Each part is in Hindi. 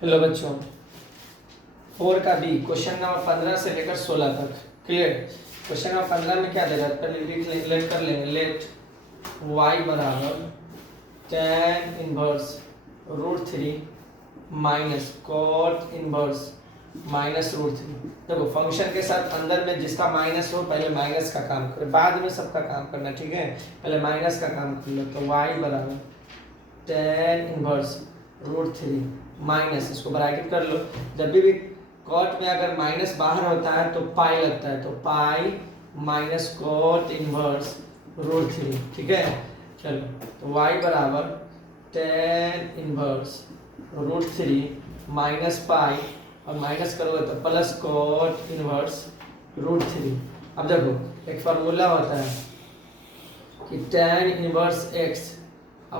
हेलो बच्चों, 4 का बी क्वेश्चन नंबर 15 से लेकर 16 तक क्लियर। क्वेश्चन नंबर 15 में क्या दे रहा है, पहले लेट कर लेंगे। लेट y बराबर tan inverse root 3 minus cot inverse minus root 3। देखो फंक्शन के साथ अंदर में जिसका माइनस हो पहले माइनस का काम करो, बाद में सबका काम करना, ठीक है। पहले माइनस का काम कर लो। तो y बराबर tan इनवर्स रूट 3 माइनस, इसको ब्रैकेट कर लो। जब भी कॉट में अगर माइनस बाहर होता है तो पाई लगता है, तो pi minus cot inverse root 3, ठीक है। चलो तो y बराबर tan inverse root 3 minus pi, और माइनस करोगे तो प्लस कॉट इनवर्स रूट 3। अब देखो एक फार्मूला होता है कि tan inverse x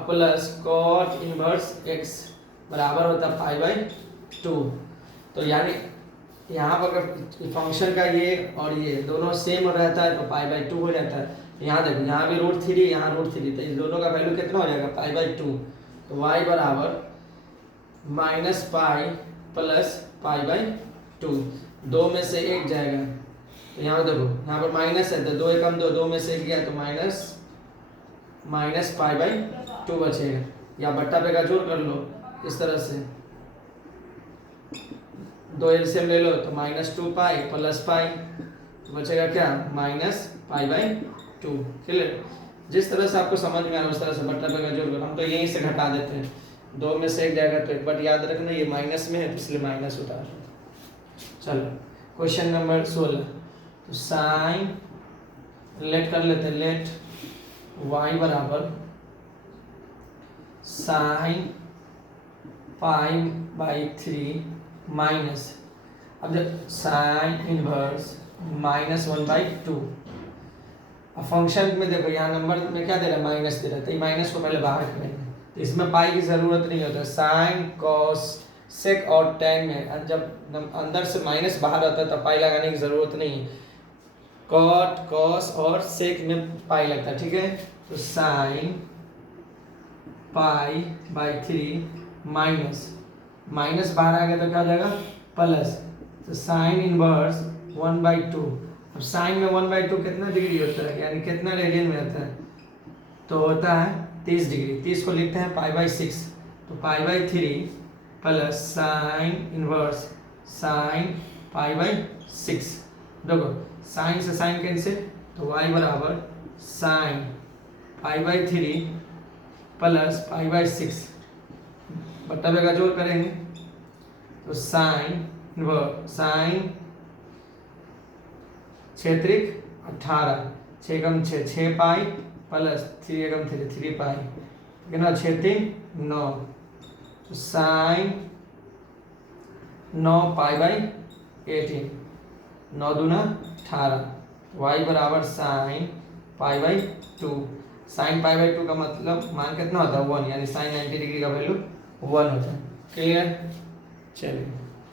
plus cot inverse x बराबर होता है पाई बाई 2। तो यानी यहाँ पर अगर फंक्शन का ये और ये दोनों सेम रहता है तो पाई बाई 2 हो जाता है। यहाँ देखो, यहाँ भी रूट 3, यहाँ रूट 3, तो इस दोनों का वैल्यू कितना हो जाएगा, पाई बाई 2। तो y बराबर minus pi plus pi by 2, दो में से एक जाएगा। तो यहाँ देखो, यहाँ पर माइनस है तो 2 एकम 2, दो में से एक गया तो माइनस पाई बाई 2 बचेगा। या बट्टा पे का जोड़ कर लो इस तरह से, 2 एलसीएम ले लो तो माइनस 2 पाई प्लस पाई, तो बचेगा क्या, माइनस पाई बाई 2। क्लियर। जिस तरह से आपको समझ में आए उस तरह से बट्टा पे का जोड़ करो। हम तो यहीं से घटा देते हैं, 2 में से एक जाएगा तो एक, बट याद रखना ये माइनस में है तो इसलिए माइनस उतार। चलो क्वेश्चन नंबर 16। तो साइन लेट कर लेते हैं। लेट y बराबर साइन पाई बाई 3 माइनस, अब जब साइन इनवर्स माइनस 1/2। अब फंक्शन में देखो यहाँ नंबर में क्या दे रहा है, माइनस दे रहा है, तो ये माइनस को पहले बाहर करेंगे, तो इसमें पाई की ज़रूरत नहीं होता। साइन कॉस सेक और टेन में जब अंदर से माइनस बाहर आता है तो पाई लगाने की ज़रूरत नहीं है। कॉट कॉस और सेक में पाई लगता है, ठीक है। तो साइन पाई बाई 3 माइनस बाहर आ गया तो क्या हो जाएगा, प्लस। तो साइन इनवर्स 1/2। अब साइन में 1/2 कितना डिग्री होता है, यानी कितना रेडियन में होता है, तो होता है 30 डिग्री। 30 को लिखते हैं पाई बाई 6, तो pi by 3 plus sine inverse sine pi by 6। देखो साइन से साइन कैंसिल, तो y बराबर sine pi by 3 plus pi by 6, बट्टा पे का जोड़ करेंगे तो साइन साइन 6 त्रिक 18, 6 कम 6 पाई प्लस 3 एकम 3 पाई, कितना 6 3 9। तो साइन 9 पाई बाई 18, 9 दूना 18। y बराबर sine pi by 2। Sine pi by 2 का मतलब मान कितना होता है, 1, यानी साइन 90 डिग्री का वैल्यू 1 होता है। क्लियर। चलिए